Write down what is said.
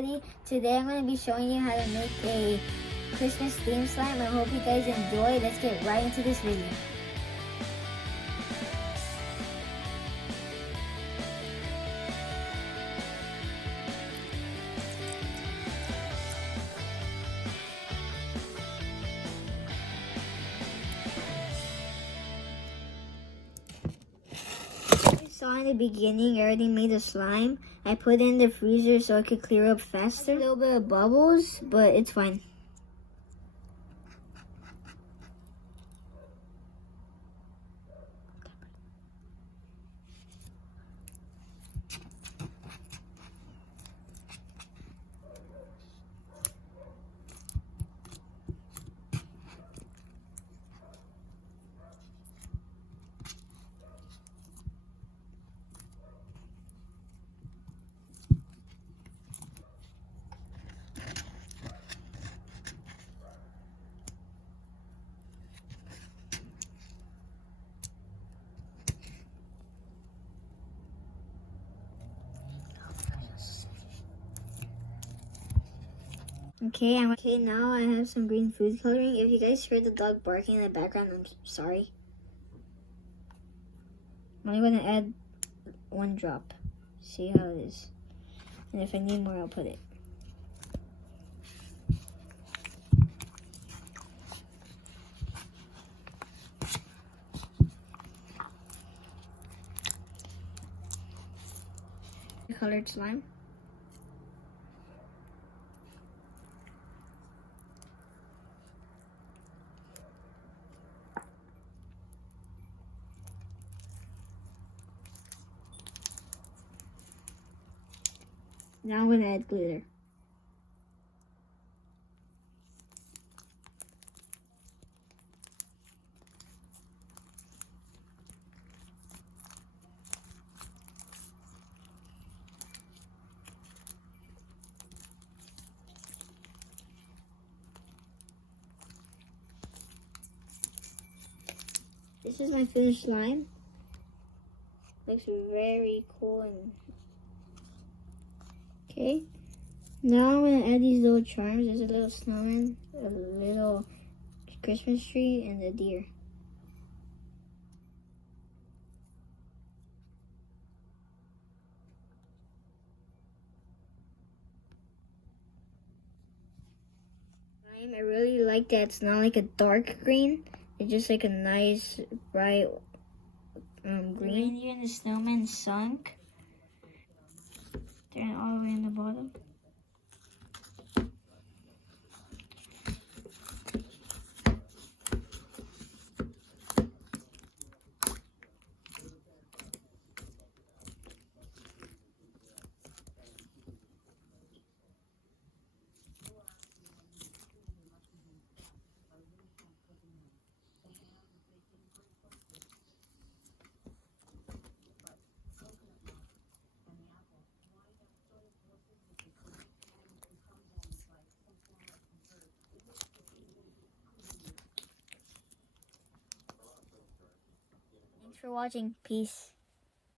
everybody. Today I'm going to be showing you how to make a Christmas theme slime. I hope you guys enjoy. Let's get right into this video. Saw in the beginning, I already made the slime. I put it in the freezer so it could clear up faster. A little bit of bubbles, but it's fine. Okay, now I have some green food coloring. If you guys heard the dog barking in the background, I'm sorry. I'm only gonna add 1 drop. See how it is. And if I need more, I'll put it. Colored slime. Now I'm gonna add glitter. This is my finished slime. Looks very cool and okay. Now I'm gonna add these little charms. There's a little snowman, a little Christmas tree, and a deer. I really like that it's not like a dark green. It's just like a nice bright green. Here in the snowman sunk. Turn it all the way in the bottom. Thanks for watching. Peace.